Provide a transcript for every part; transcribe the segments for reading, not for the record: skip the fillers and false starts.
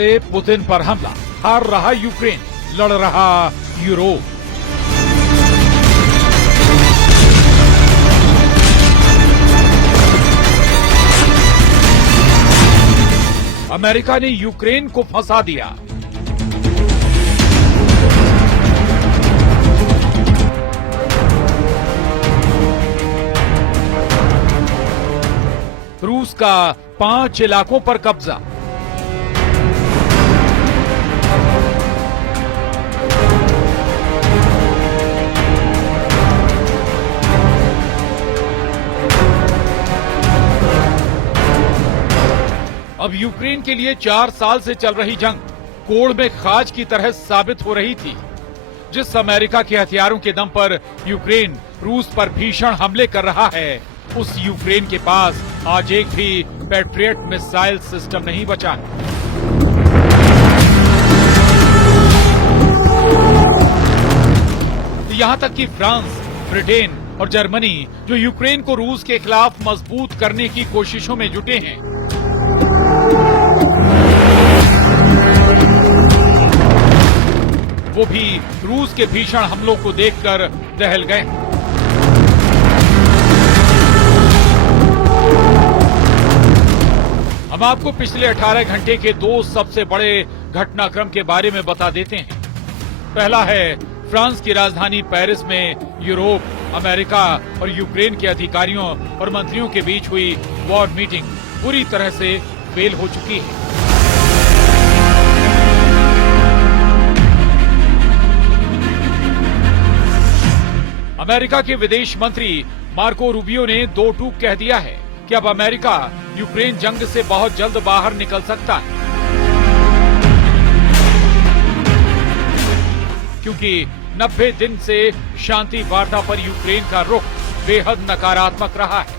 से पुतिन पर हमला, हार रहा यूक्रेन, लड़ रहा यूरोप। अमेरिका ने यूक्रेन को फंसा दिया। रूस का 5 इलाकों पर कब्जा। अब यूक्रेन के लिए 4 साल से चल रही जंग कोड़ में खाज की तरह साबित हो रही थी। जिस अमेरिका के हथियारों के दम पर यूक्रेन रूस पर भीषण हमले कर रहा है, उस यूक्रेन के पास आज एक भी पैट्रियट मिसाइल सिस्टम नहीं बचा। यहां तक कि फ्रांस, ब्रिटेन और जर्मनी, जो यूक्रेन को रूस के खिलाफ मजबूत करने की कोशिशों में जुटे हैं, वो भी रूस के भीषण हमलों को देखकर दहल गए। हम आपको पिछले 18 घंटे के 2 सबसे बड़े घटनाक्रम के बारे में बता देते हैं। पहला है फ्रांस की राजधानी पेरिस में यूरोप, अमेरिका और यूक्रेन के अधिकारियों और मंत्रियों के बीच हुई वॉर मीटिंग पूरी तरह से फेल हो चुकी है। अमेरिका के विदेश मंत्री मार्को रूबियो ने 2 टूक कह दिया है कि अब अमेरिका यूक्रेन जंग से बहुत जल्द बाहर निकल सकता है, क्योंकि 90 दिन से शांति वार्ता पर यूक्रेन का रुख बेहद नकारात्मक रहा है।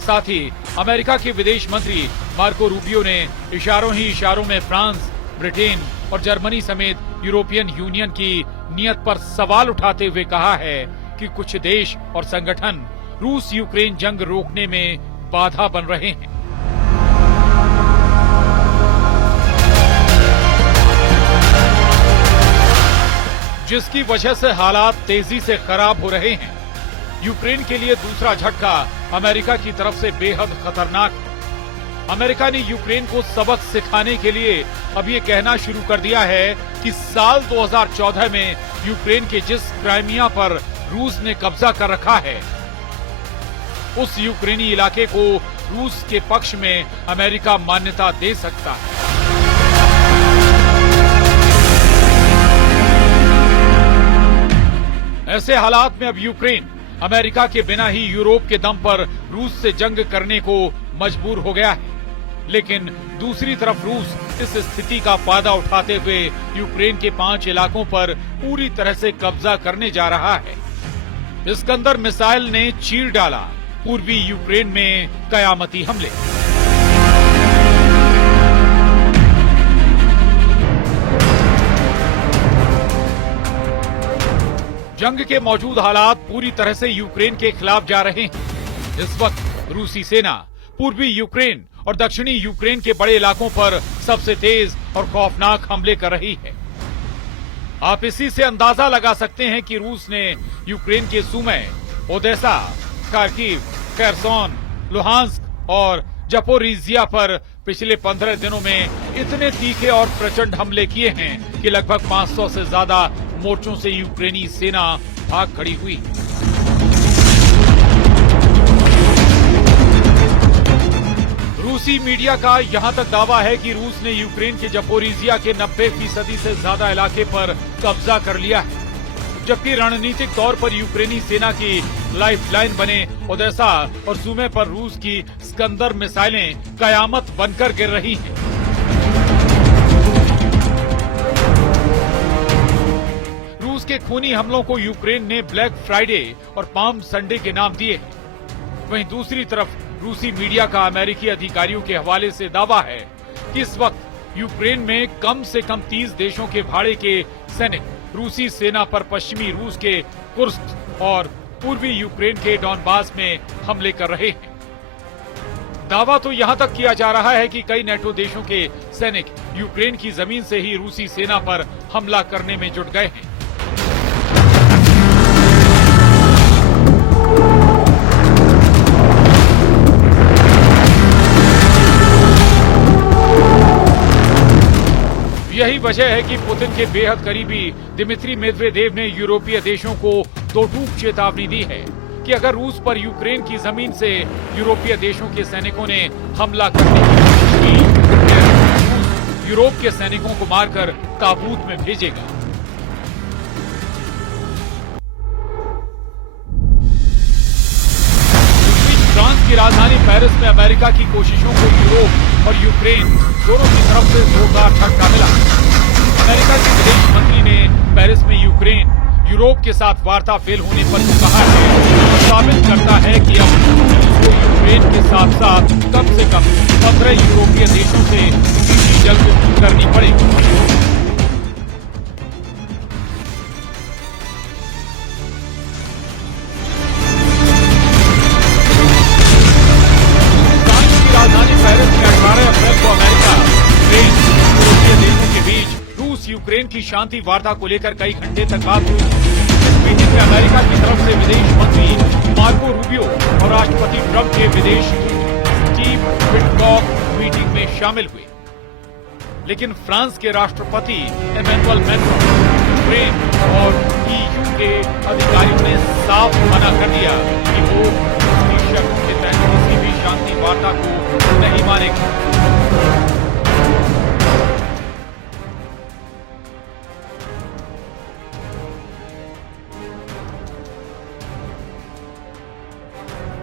साथ ही अमेरिका के विदेश मंत्री मार्को रूबियो ने इशारों ही इशारों में फ्रांस, ब्रिटेन और जर्मनी समेत यूरोपियन यूनियन की नीयत पर सवाल उठाते हुए कहा है कि कुछ देश और संगठन रूस यूक्रेन जंग रोकने में बाधा बन रहे हैं। जिसकी वजह से हालात तेजी से खराब हो रहे हैं। यूक्रेन के लिए दूसरा झटका अमेरिका की तरफ से बेहद खतरनाक है। अमेरिका ने यूक्रेन को सबक सिखाने के लिए अब ये कहना शुरू कर दिया है कि साल 2014 में यूक्रेन के जिस क्राइमिया पर रूस ने कब्जा कर रखा है, उस यूक्रेनी इलाके को रूस के पक्ष में अमेरिका मान्यता दे सकता है। ऐसे हालात में अब यूक्रेन अमेरिका के बिना ही यूरोप के दम पर रूस से जंग करने को मजबूर हो गया है। लेकिन दूसरी तरफ रूस इस स्थिति का फायदा उठाते हुए यूक्रेन के 5 इलाकों पर पूरी तरह से कब्जा करने जा रहा है। इस्कंदर मिसाइल ने चीर डाला पूर्वी यूक्रेन में कयामती हमले। जंग के मौजूद हालात पूरी तरह से यूक्रेन के खिलाफ जा रहे हैं। इस वक्त रूसी सेना पूर्वी यूक्रेन और दक्षिणी यूक्रेन के बड़े इलाकों पर सबसे तेज और खौफनाक हमले कर रही है। आप इसी से अंदाजा लगा सकते हैं कि रूस ने यूक्रेन के सुमे, ओदेसा, खार्किव, खेरसोन, लुहांस्क और जपोरिजिया पर पिछले 15 दिनों में इतने तीखे और प्रचंड हमले किए हैं कि लगभग 500 से ज्यादा मोर्चों से यूक्रेनी सेना भाग खड़ी हुई। रूसी मीडिया का यहां तक दावा है कि रूस ने यूक्रेन के जपोरिजिया के 90% से ज्यादा इलाके पर कब्जा कर लिया है, जबकि रणनीतिक तौर पर यूक्रेनी सेना की लाइफलाइन बने ओदेसा और सुमे पर रूस की स्कंदर मिसाइलें कयामत बनकर गिर रही हैं। रूस के खूनी हमलों को यूक्रेन ने ब्लैक फ्राइडे और पाम संडे के नाम दिए। वहीं दूसरी तरफ रूसी मीडिया का अमेरिकी अधिकारियों के हवाले से दावा है कि इस वक्त यूक्रेन में कम से कम 30 देशों के भाड़े के सैनिक रूसी सेना पर पश्चिमी रूस के कुर्स्क और पूर्वी यूक्रेन के डॉनबास में हमले कर रहे हैं। दावा तो यहां तक किया जा रहा है कि कई नेटो देशों के सैनिक यूक्रेन की जमीन से ही रूसी सेना पर हमला करने में जुट गए हैं। यही वजह है कि पुतिन के बेहद करीबी दिमित्री मेदवेदेव ने यूरोपीय देशों को दो टूक चेतावनी दी है कि अगर रूस पर यूक्रेन की जमीन से यूरोपीय देशों के सैनिकों ने हमला करने की कोशिश की तो रूस यूरोप के सैनिकों को मारकर ताबूत में भेजेगा। फ्रांस की राजधानी पेरिस में अमेरिका की कोशिशों को यूरोप और यूक्रेन दोनों की तरफ से जोरदार झटका मिला। अमेरिका के विदेश मंत्री ने पेरिस में यूरोप के साथ वार्ता फेल होने पर कहा है, साबित करता है कि अब रूस को यूक्रेन के साथ साथ कम से कम 15 यूरोपीय देशों से सीधी जंग करनी पड़ेगी। यूक्रेन की शांति वार्ता को लेकर कई घंटे तक बात हुई। इस मीटिंग में अमेरिका की तरफ से विदेश मंत्री मार्को रूबियो और राष्ट्रपति ट्रंप के विदेश दूत स्टीव विटकॉफ मीटिंग में शामिल हुए। लेकिन फ्रांस के राष्ट्रपति इमैनुअल मैक्रोन, यूक्रेन और ईयू के अधिकारियों ने साफ मना कर दिया कि वो उसकी शर्त के तहत किसी भी शांति वार्ता को नहीं मानेंगे।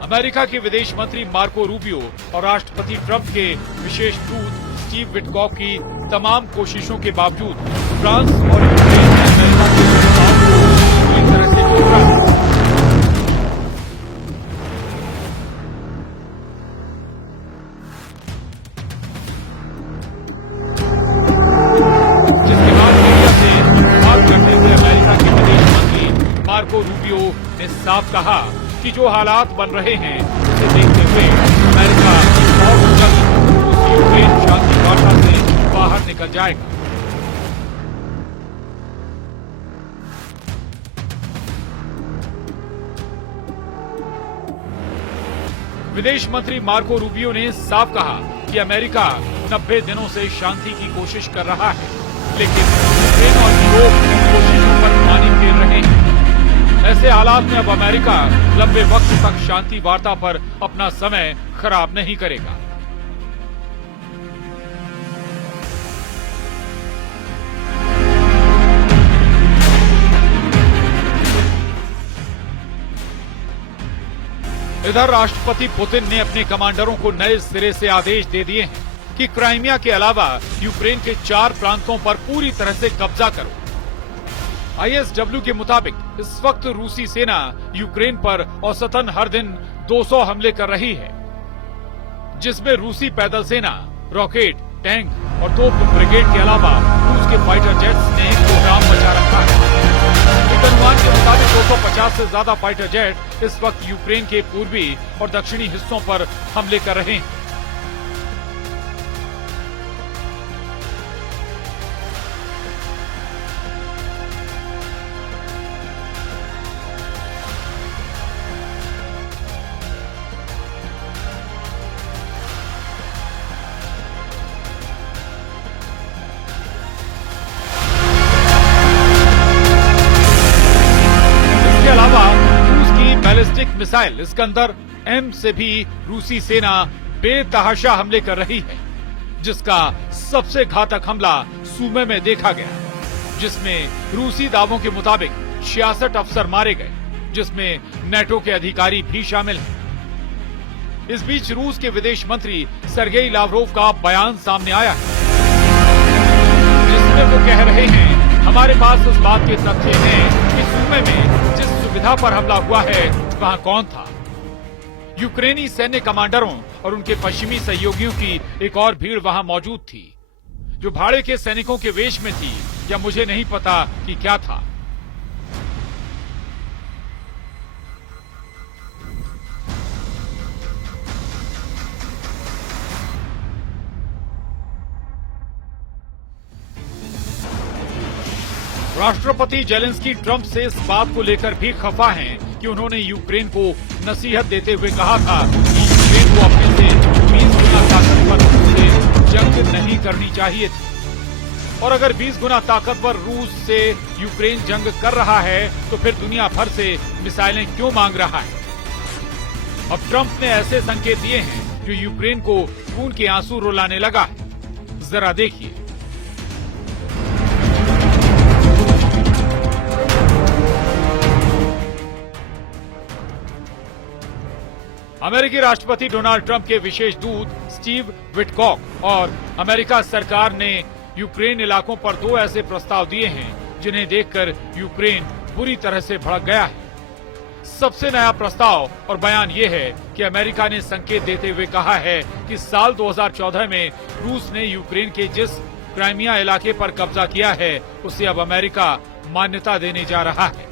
अमेरिका के विदेश मंत्री मार्को रूबियो और राष्ट्रपति ट्रंप के विशेष दूत स्टीव विटकॉफ की तमाम कोशिशों के बावजूद फ्रांस और यूक्रेन ने अमेरिका के प्रस्ताव को पूरी तरह से ठुकरा दिया। जिसके बाद मीडिया से बात करते हुए अमेरिका के विदेश मंत्री मार्को रूबियो ने साफ कहा कि जो हालात बन रहे हैं उसे देखते हुए अमेरिका बहुत जल्द यूक्रेन शांति वार्ता से बाहर निकल जाएगा। विदेश मंत्री मार्को रूबियो ने साफ कहा कि अमेरिका 90 दिनों से शांति की कोशिश कर रहा है, लेकिन यूक्रेन और यूरोप कोशिशों पर पानी फेर रहे हैं। ऐसे हालात में अब अमेरिका लंबे वक्त तक शांति वार्ता पर अपना समय खराब नहीं करेगा। इधर राष्ट्रपति पुतिन ने अपने कमांडरों को नए सिरे से आदेश दे दिए हैं कि क्राइमिया के अलावा यूक्रेन के 4 प्रांतों पर पूरी तरह से कब्जा करो। ISW के मुताबिक इस वक्त रूसी सेना यूक्रेन पर औसतन हर दिन 200 हमले कर रही है, जिसमें रूसी पैदल सेना, रॉकेट, टैंक और तोप ब्रिगेड के अलावा रूस के फाइटर जेट्स ने प्रोग्राम मचा रखा है। एक अनुमान के मुताबिक 250 से ज्यादा फाइटर जेट इस वक्त यूक्रेन के पूर्वी और दक्षिणी हिस्सों पर हमले कर रहे हैं। मिसाइल इस्कंदर M से भी रूसी सेना बेतहाशा हमले कर रही है, जिसका सबसे घातक हमला सूमे में देखा गया, जिसमें रूसी दावों के मुताबिक 66 अफसर मारे गए, जिसमें नेटो के अधिकारी भी शामिल हैं। इस बीच रूस के विदेश मंत्री सर्गेई लावरोव का बयान सामने आया है, जिसमें वो कह रहे हैं, हमारे पास इस बात के तथ्य हैं कि सूमे में जिस सुविधा पर हमला हुआ है वहां कौन था। यूक्रेनी सैन्य कमांडरों और उनके पश्चिमी सहयोगियों की एक और भीड़ वहां मौजूद थी, जो भाड़े के सैनिकों के वेश में थी, या मुझे नहीं पता कि क्या था। राष्ट्रपति जेलेंस्की ट्रंप से इस बात को लेकर भी खफा हैं कि उन्होंने यूक्रेन को नसीहत देते हुए कहा था कि यूक्रेन को अपने से 20 गुना ताकतवर रूस से जंग नहीं करनी चाहिए थी। और अगर 20 गुना ताकतवर रूस से यूक्रेन जंग कर रहा है तो फिर दुनिया भर से मिसाइलें क्यों मांग रहा है? अब ट्रंप ने ऐसे संकेत दिए हैं जो यूक्रेन को खून के आंसू रुलाने लगा है। जरा देखिए। अमेरिकी राष्ट्रपति डोनाल्ड ट्रंप के विशेष दूत स्टीव विटकॉक और अमेरिका सरकार ने यूक्रेन इलाकों पर 2 ऐसे प्रस्ताव दिए हैं जिन्हें देखकर यूक्रेन बुरी तरह से भड़क गया है। सबसे नया प्रस्ताव और बयान यह है कि अमेरिका ने संकेत देते हुए कहा है कि साल 2014 में रूस ने यूक्रेन के जिस क्राइमिया इलाके पर कब्जा किया है उसे अब अमेरिका मान्यता देने जा रहा है।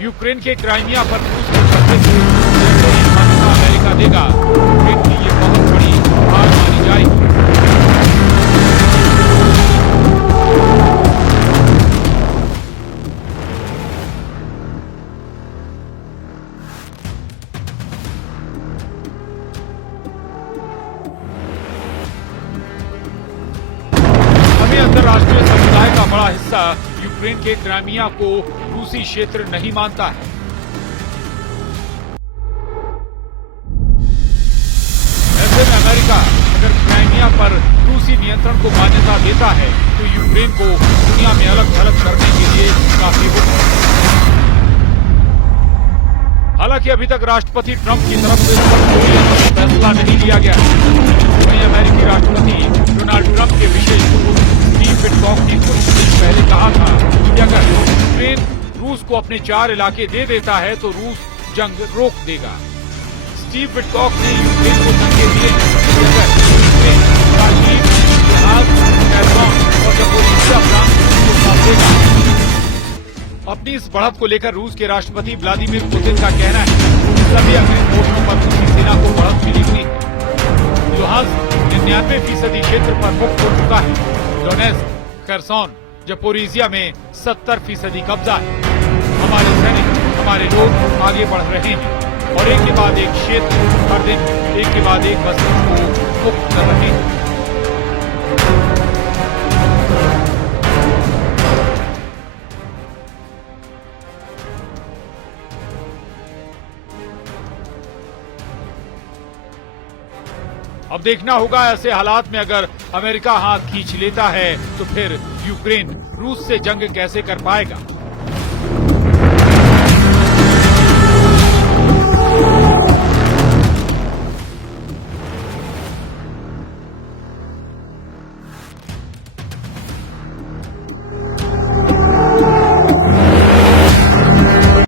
यूक्रेन के क्राइमिया पर रूस के कब्जे को जैसे ही मान्यता अमेरिका देगा, यूक्रेन की ये बहुत बड़ी हार मानी जाएगी। अंतर्राष्ट्रीय समुदाय का बड़ा हिस्सा यूक्रेन के क्राइमिया को रूसी क्षेत्र नहीं मानता है। ऐसे में अमेरिका अगर क्राइमिया पर रूसी नियंत्रण को मान्यता देता है तो यूक्रेन को दुनिया में अलग थलग करने के लिए काफी वक्त है। हालांकि अभी तक राष्ट्रपति ट्रंप की तरफ से इस पर कोई फैसला नहीं लिया गया। वहीं अमेरिकी राष्ट्रपति डोनाल्ड ट्रंप के विशेष दूत स्टीव विटकॉक ने कुछ दिन पहले कहा था कि अगर यूक्रेन रूस को अपने 4 इलाके दे देता है तो रूस जंग रोक देगा। स्टीव विटकॉक ने यूक्रेन को संकेत दिए कि अगर यूक्रेन प्राचीन इतिहास और ज़पोरिज़िया प्रांत को साथ देगा। अपनी इस बढ़त को लेकर रूस के राष्ट्रपति व्लादिमीर पुतिन का कहना है कि सभी अग्रिम पोस्टों पर रूसी सेना को बढ़त मिली हुई है। लुहांस्क 99% क्षेत्र पर मुक्त हो चुका है। डोनेत्स्क, खरसोन, ज़पोरिज़िया में 70% कब्जा है। हमारे सैनिक, हमारे लोग आगे बढ़ रहे हैं और एक के बाद एक क्षेत्र हर दिन एक के बाद एक बस्ती को मुक्त कर रहे हैं। अब देखना होगा ऐसे हालात में अगर अमेरिका हाथ खींच लेता है तो फिर यूक्रेन रूस से जंग कैसे कर पाएगा।